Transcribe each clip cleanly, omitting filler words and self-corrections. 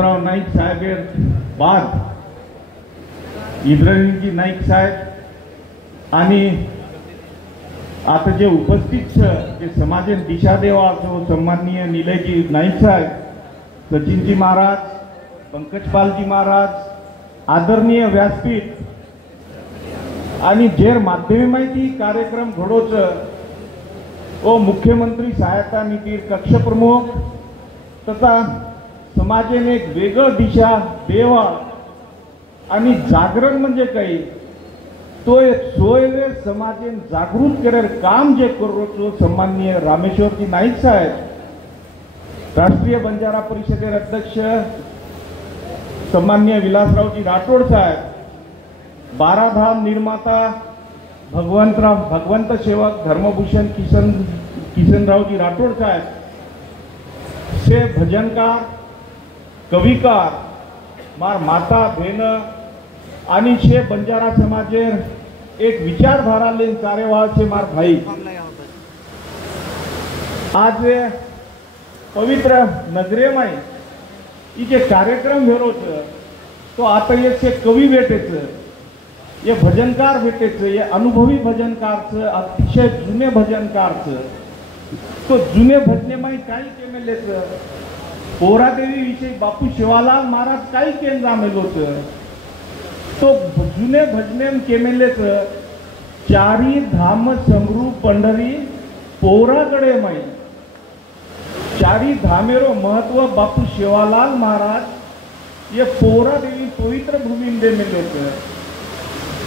भगवंतराव नाईक साहेब बाद इंद्रनीलजी नाईक साहेब आणि आता जे उपस्थित जे समाजेन दिशा देवा जो सन्माननीय निलयजी नाईक साहेब, सचिनजी महाराज, पंकजपालजी महाराज, आदरणीय व्यासपीठ आणि जेर माध्यमी माहिती कार्यक्रम घडोच व मुख्यमंत्री सहायता निधी कक्ष प्रमुख तथा समाजेने एक वेगळं दिशा देवा आणि जागरण म्हणजे काही तो एक सोयरे समाजेन जागृत करेल काम जे करो सन्माननीय रामेश्वरजी नाईक साहेब, राष्ट्रीय बंजारा परिषदेचे अध्यक्ष सन्माननीय विलासरावजी राठोड साहेब, बाराधाम निर्माता भगवंत सेवक धर्मभूषण किशनरावजी राठोड साहेब, से भजनकार कविकार मार माता बहन आणि शे बंजारा समाजेर एक विचारधारा लेन कार्यवाह से मार भाई आज पवित्र नगरे में ये कार्यक्रम भेरो तो आता ये से कवी भेटेच, ये भजनकार भेटेच, ये अनुभवी भजनकार अतिशय जुने भजनकार तो जुने भजने में काही केमेलेच पोरादेवी विषयी बापू शिवालाल महाराज काही केन जामेलोच तो जुने भजने केमेलेच चारी धाम समरू पंढरी पोराकडे माई चारी धामेरो महत्व बापू शिवालाल महाराज ये पोरा देवी पवित्र भूमि दे मेलोच,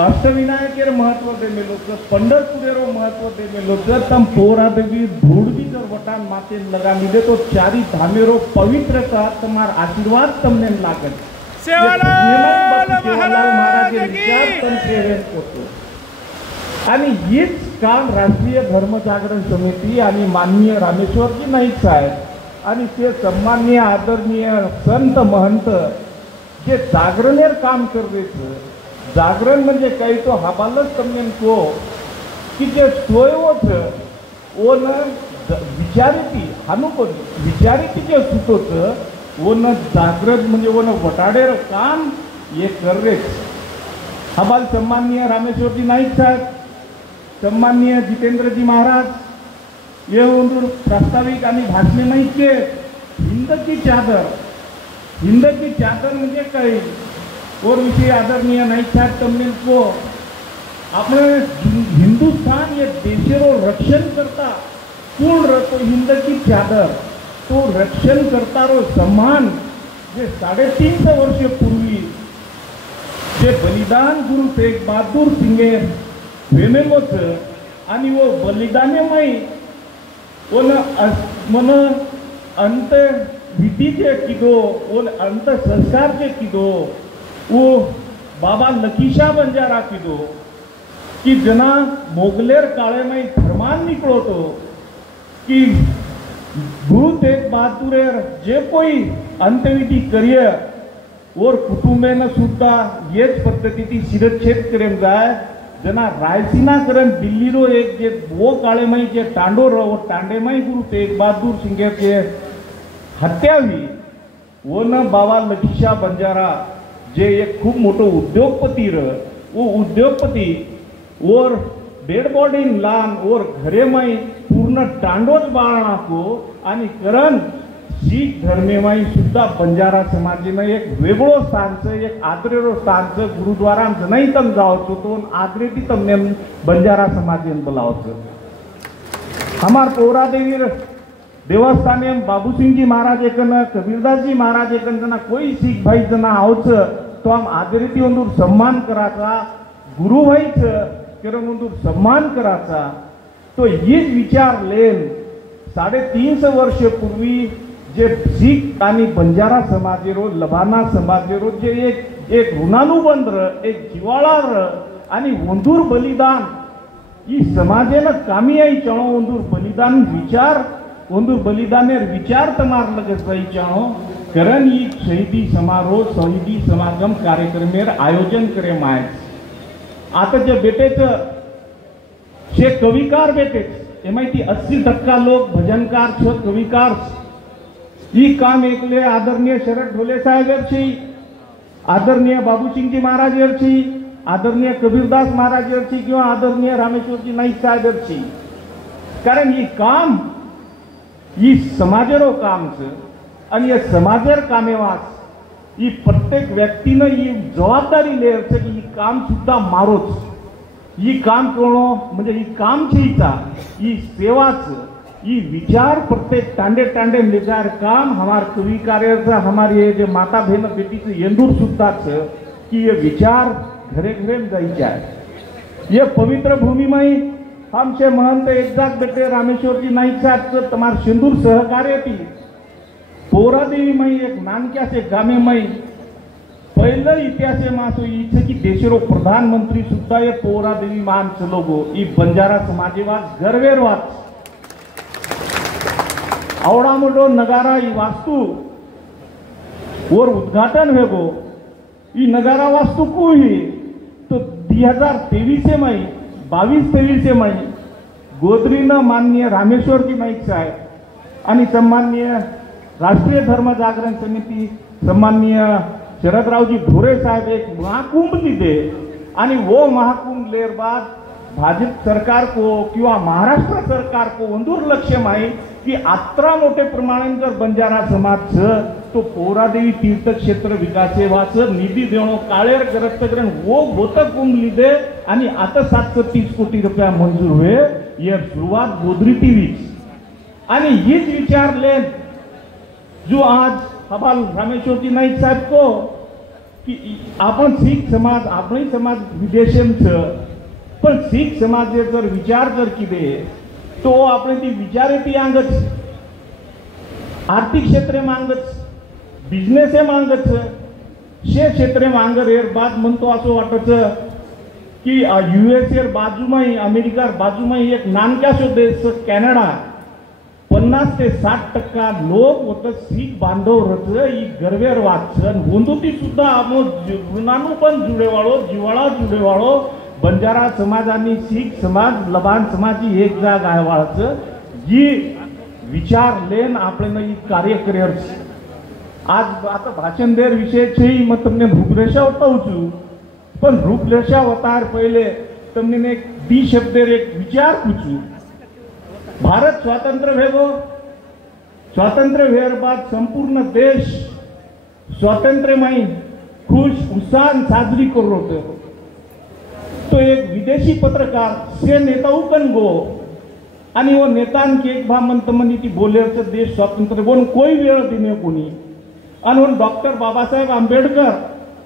अष्टविनायकेर महत्व दे मेलोच, पंढरपुरेरो महत्व दे मेलोच, तम पोरा देवी धूड़बी कर वटान माते लगा मिले तो चारी धामेरो पवित्रता तुम्हार आशीर्वाद तमने लागत सेवालाल महाराज आणि हीच काम राष्ट्रीय धर्मजागरण समिती आणि माननीय रामेश्वरजी नाईक साहेब आणि ते सन्माननीय आदरणीय संत महंत जे जागरणेर काम करते जागरण म्हणजे काही तो हबालच तमने को की जे सोयवच ओन विचारिती हानुपण विचारिती जे सुतोच ओन जागृत म्हणजे ओन वटाडेर काम ये कररेच हबाल सन्माननीय रामेश्वरजी नाईक साहेब, सन्माननीय जितेंद्रजी महाराज ये प्रास्ताविक आणि भाषणे माहिती हिंद की चादर म्हणजे काही और विषय आदरणीय नाईक साहेब तमने को अपने हिंदुस्तान ये देशेरो रक्षण करता पूर्ण रहतो हिंद की चादर तो रक्षण करता रो सम्मान जे 350 वर्ष पूर्वी जे बलिदान गुरु तेग बहादुर सिंगे वेमेलोच आणि वो बलिदानेमय ओन मन अंत विधी जे किदो ओन अंत संस्कार जे किदो वो बाबा लकीशा बंजारा किदो कि जना मोगलेर काळेमय धर्मान निकलो तो कि गुरु तेग बहादुरेर जे कोई अंत्यविधी करिय और कुटुंबेन सुद्धा येच पद्धतीची शिरच्छेद करेन जाय जना रायसीना करन दिल्लीरो एक जे वो काळेमय जे टांडो रो टांडेमय गुरु तेग बहादुर सिंगे के हत्या हुई वो न बाबा लकीशा बंजारा जे एक खूब मोटो उद्योगपती वो उद्योगपती और डेड बॉडी लान और घरे में पूर्ण टांडोच बाळणा को आणि करण शीख धर्मेमाई सुद्धा बंजारा समाजेनं एक वेगळो स्थानचं एक आदरेरो स्थानचं गुरुद्वारा नाही तम जावचो तो आदरेती तमने बंजारा समाजेन बोलावचं हमार पोरा देवीर देवस्थाने बाबू सिंह जी महाराज एकन कबीरदास जी महाराज एकन जना कोई सीख भाई जना आवच तो हम आदरेती ಒಂದೂर सम्मान कराचा गुरु भाईच करण ಒಂದೂर सम्मान कराचा तो हीच विचार लेन 350 वर्ष पूर्वी जे सीख आणि बंजारा समाजेरो लबाना समाजेरो जे एक ऋणानुबंध एक जिवाळा आणि ಒಂದೂर बलिदान ಈ समाजेनं कामी आई चणो ಒಂದೂर बलिदान विचार ಒಂದೂर बलिदानेर विचार तमार लगे सही चाहो करण ई शहीदी समारोह शहीदी समागम कार्यक्रमेर आयोजन करे माय आता जे बेटेच शे कविकार बेटेच एमायती 80% लोक भजनकार छ कविकार ई काम एकले आदरणीय शरद ढोले साहेब एरची, आदरणीय बाबूसिंगजी महाराज एरची, आदरणीय कबीरदास महाराज एरची किंवा आदरणीय रामेश्वरजी नाईक साहेब एरची. कारण ई काम ई समाजेरो काम छे आणि ये समाजेर कामे वास ई प्रत्येक व्यक्तीनं ई जबाबदारी लेर छे की ई काम सुद्धा मारोच. ई काम करणं म्हणजे ई काम छीचा ई सेवाच ई विचार प्रत्येक टांडे टांडे विचार काम हमार कवि कार्य हमारी ये जो माता बहन बेटी से येंदूर सुद्धा छे कि ये विचार घरे घरे जायचे आहे. ये पवित्र भूमि में हमसे महंत एकजाक बेटे रामेश्वरजी नाईक साहेब तमार सिंदूर सहकार्य थी पोरादेवी में एक नानक्या से गामे में पहले इतिहास मासो इच्छे की देशरो प्रधानमंत्री सुद्धा ये पोरादेवी मान चलोगो ई बंजारा समाजेवाद गर्वेर वाच. आवड़ा मोटो नगारा ई वास्तु और उद्घाटन वेगो ई नगारा वास्तु को ही तो 2023 में 22-23 में गोदरीनं माननीय रामेश्वरजी नाईक साहेब आणि सन्माननीय राष्ट्रीय धर्म जागरण समिती सन्माननीय शरदरावजी ढोरे साहेब एक महाकुंभ दिले आणि वो महाकुंभ लेर बाद भाजप सरकार को किंवा महाराष्ट्र सरकार को अंदूर लक्ष्य आहे की आत्रा मोठे प्रमाणे जर बंजारा समाज तो पोरादेवी तीर्थ क्षेत्र विकासेवाच निधी देणं काळेर करत करण वो होत कुंभ लिदे आणि आता 730 कोटी रुपया मंजूर हुए ये सुरुवात गोदरी टीवी आणि हीच विचार ले जो आज हवाल रामेश्वरजी नाईक साहेब को कि आपण सिख समाज आपणी समाज विदेशेम छ पण सिख समाज जर विचार जर किदे तो આપણે ती विचारे ती आंगच आर्थिक क्षेत्रे मांगच बिझनेसे मांगच शे क्षेत्रे मांगर एर बाद म्हणतो असं वाटत की यूएसए बाजूमाही अमेरिका बाजूमाही एक नानक्याशो देश कॅनडा 50 ते 60% लोक होत सिख बांधव रच ई गर्वेर वाचन होंदुती सुद्धा आमो जीवनानु पण जुडेवाळो जिवाळा जुडेवाळो बंजारा समाज आणि सिख समाज लबान समाजी एक जाग आयवाळच जी विचार लेन આપણે ई कार्य करेर आज आता भाषण देर विषय છે मैं તમને રૂપરેખા બતાવું છું પણ રૂપરેખા બતાર पहले તમને એક દી શબ્દેર એક વિચાર પૂછું. भारत स्वातंत्र्य भेगो स्वातंत्र्य भेर बाद संपूर्ण देश स्वातंत्र्य में खुश उत्साह साजरी कर रहे थे. तो एक विदेशी पत्रकार से नेता पण गो आणि वो नेतान के एक भा मन तमनी ती बोले देश स्वातंत्र्य बोन कोई वेळ दिने कोणी आणि वो डॉक्टर बाबासाहेब आंबेडकर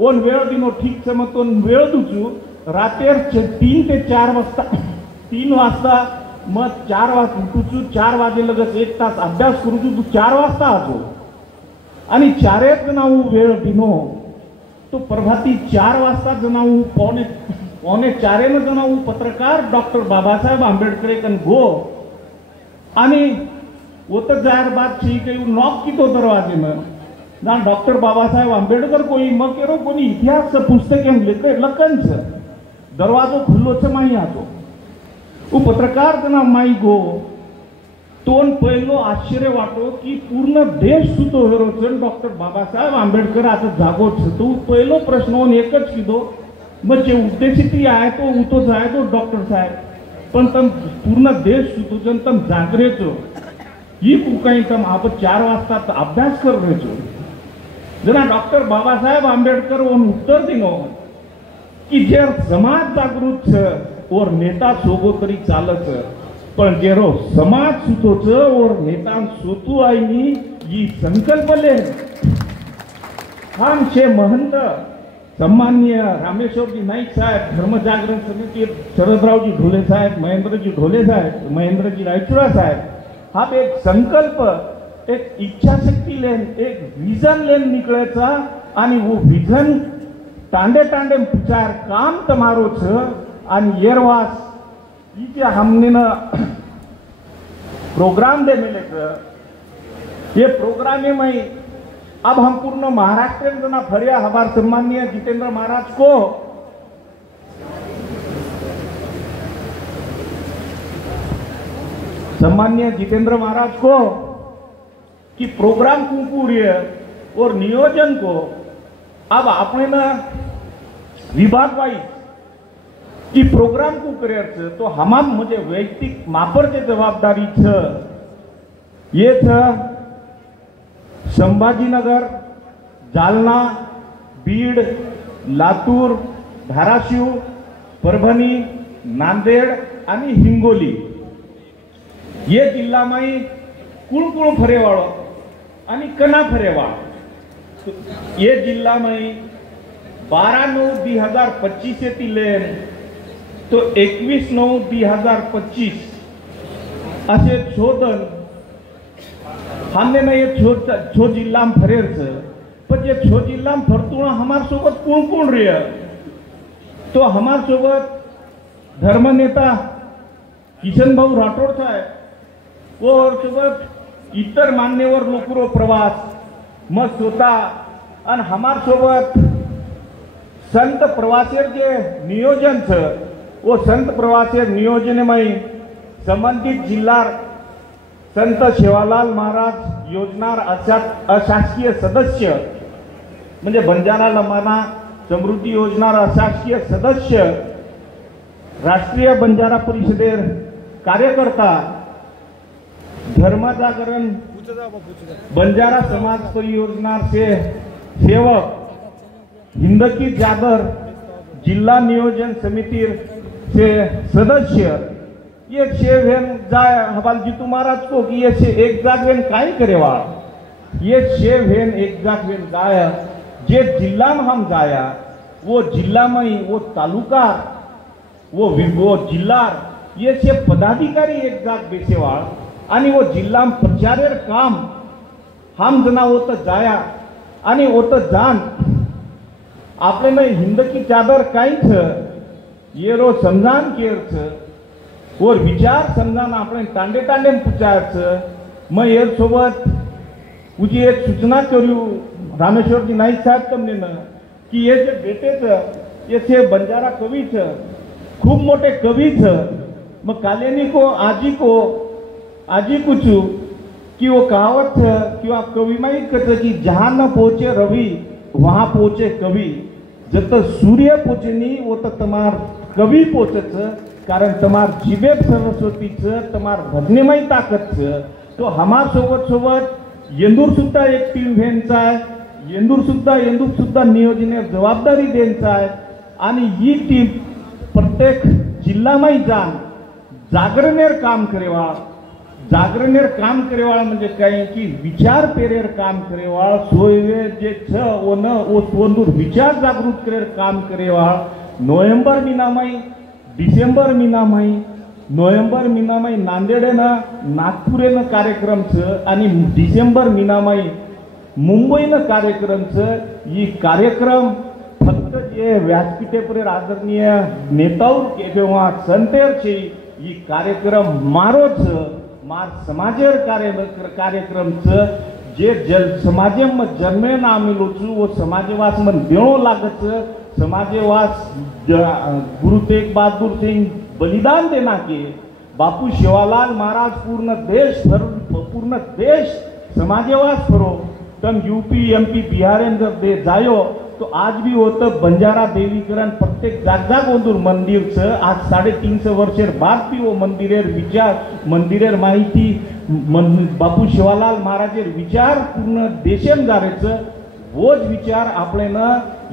ओन वेळ दिनो ठीक समतोन वेळ दुचू रातेर 3 ते 4 वाजता 3 वाजता मग 4 वाजता उठूचू 4 वाजे लगेच 1 तास अभ्यास करूचू तू 4 वाजता आजो आणि 4 जणाऊ वेळ दिनो तो प्रभाती 4 वाजता जणाऊ पौने 4 जणाऊ पत्रकार डॉक्टर बाबासाहेब आंबेडकर कन गो आणि वो तो जाहिर बात छी कि नॉक की तो दरवाजे में ना डॉक्टर बाबासाहेब आंबेडकर कोई मग केरो कोणी इतिहास पुस्तक लखन छ दरवाजो खुल्लो छ माही आतो वो पत्रकार जना माई गो तोन पहिलो आश्चर्य वाटो की पूर्ण देश सुतो हेरो छन डॉक्टर बाबासाहेब आंबेडकर आता जागो छ तो पहिलो प्रश्न ओन एकच कीधो मग जे उद्देशित आहे तो उतो जाय तो डॉक्टर साहेब पण तम पूर्ण देश सुतो जन तम जागरे छो ही काही तम आप 4 वाजता अभ्यास कर रहे छो जना डॉक्टर बाबासाहेब आंबेडकर ओन उत्तर दिनो की जे समाज जागृत छ और नेता सोबो तरी चालच पण जेरो समाज सुतो छ और नेता सोतू आईनी ही संकल्प ले हम छे महंत सम्माननीय रामेश्वरजी नाईक साहेब धर्म जागरण समिती शरदरावजी ढोले साहेब महेंद्रजी ढोले साहेब महेंद्रजी रायचुरा साहेब हा एक संकल्प एक इच्छा शक्ति लेन एक विजन लेन निकळायचा आणि वो विजन टांडे टांडे विचार काम तमारो छ आणि येरवास ई जे हमने न प्रोग्राम दे मिले ये प्रोग्राम में अब हम पूर्ण महाराष्ट्र जना फरिया हमारे सम्माननीय जितेंद्र महाराज को कि प्रोग्राम कुंकुरिय और नियोजन को अब आपने ना विभाग वाइज कि प्रोग्राम को करे तो हमाम मुझे वैयक्तिक मापर के जवाबदारी छ ये छ संभाजीनगर, जालना, बीड, लातूर, धाराशिव, परभणी, नांदेड आणि हिंगोली ये जिल्हा में कुळ फरेवाळो आणि कना फरेवाळ ये जिल्हा में 12/9/2025 से लेन तो 21/9/2025 असे शोधन हमने ना ये छो जिल्हा में फरेर छ पण ये छो जिल्हा में फरतुणा हमार सोबत कोण रहे तो हमार सोबत धर्मनेता किशन भाऊ राठोड साहेब और सोबत इतर मान्यवर लोकरो प्रवास मग स्वतः आणि हमार सोबत संत प्रवासेर जे नियोजन छ वो संत प्रवासेर नियोजन में संबंधित जिल्हा संत सेवालाल महाराज योजनार अशासकीय सदस्य म्हणजे बंजारा लंबाना समृद्धी योजनार अशासकीय सदस्य राष्ट्रीय बंजारा परिषदेर कार्यकर्ता धर्म जागरण बंजारा समाज परियोजना से सेवक हिंदकी जागर जिला नियोजन समिति से सदस्य ये शेवेन जाय हवालजी महाराज को कि ये से एक जागवेन काय करेवा ये शेवेन एक जागवेन गाय जे जिला में हम जाया वो जिला में वो तालुका वो जिला ये से पदाधिकारी एक जाग बेसेवाळ आणि वो जिल्हा में प्रचारेर काम हम जना होत जाया आणि होत जान आपले में हिंद की चादर काही छ ये रो समजान केर छ और विचार समजान आपले तांडे तांडे पुचार छ मैं ये सोबत मुझे एक सूचना करू रामेश्वर जी नाईक साहब तुमने न कि ये जे बेटे छ ये से बंजारा कवि छ खूब मोटे कवि छ मग कालेनी को आजी कुछू कि वो कहावत किंवा कवी माहित करते कि जहां न पहुंचे रवि वहां पहुंचे कवि जत सूर्य पोचनी वो तो तमार कवि पोचच कारण तमार जिबे सरस्वतीच तमार भजनेमय ताकद तो हमार सोबत येंदूर सुद्धा एक टीम व्हेनचा आहे येंदूर सुद्धा नियोजने जबाबदारी द्यायचा आहे आणि ही टीम प्रत्येक जिल्हामध्ये जाण जागरणेर काम करेवाळ म्हणजे काय की विचार पेरेर काम करेवाळ सोयवे जे छ ओ न ओ सोंदूर विचार जागृत करेर काम करेवाळ नोव्हेंबर महिनामाई डिसेंबर महिनामाई नोव्हेंबर महिनामाई नांदेडनं नागपूरनं कार्यक्रम छ आणि डिसेंबर महिनामाई मुंबईनं कार्यक्रम छ ही कार्यक्रम फक्त जे व्यासपीठेपर आदरणीय नेताओं किंवा संतेर छे ये कार्यक्रम मारो छ मार समाजेर कार्यक्रम छ जे जल समाजे में जन्मे ना मिलो छु वो समाजवास में देणो लागत छ समाजवास गुरु तेग बहादुर सिंह बलिदान देना के बापू शिवालाल महाराज पूर्ण देश समाजवास करो तम यूपी एमपी बिहार में जब दे जायो तो आज भी होता बंजारा देवीकरण प्रत्येक जाग ओंदूर मंदिर छ आज 350 वर्षेर बाद भी वो मंदिरेर विचार मंदिरेर माहिती बापू शिवालाल महाराजेर विचार पूर्ण देशेन जारे छ वोच विचार आपले न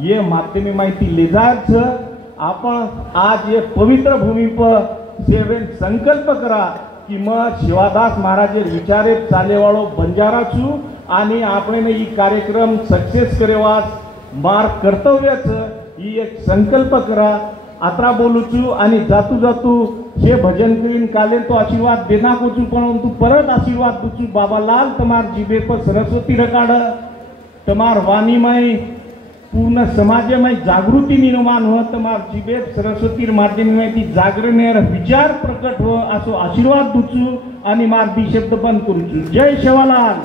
ये माध्यमे माहिती ले जाय छ आपण आज ये पवित्र भूमि पर सेवेन संकल्प करा कि मग शिवादास महाराजेर विचारे चालेवाळो बंजारा छु आणि आपण ही कार्यक्रम सक्सेस करेवास मार कर्तव्यच ही एक संकल्प करा आत्रा बोलू छु आणि जातू हे भजन करीन काले तो आशीर्वाद देना को छु परंतु परत आशीर्वाद दूचू बाबालाल तमार जीबे पर सरस्वती रकाड तमार वाणी में पूर्ण समाज में जागृति निर्माण हो तमार जीबे सरस्वती माध्यम में ती जागरणेर विचार प्रकट हो असो आशीर्वाद दूचू आणि मार दी शब्द बंद करू छु जय शिवालाल।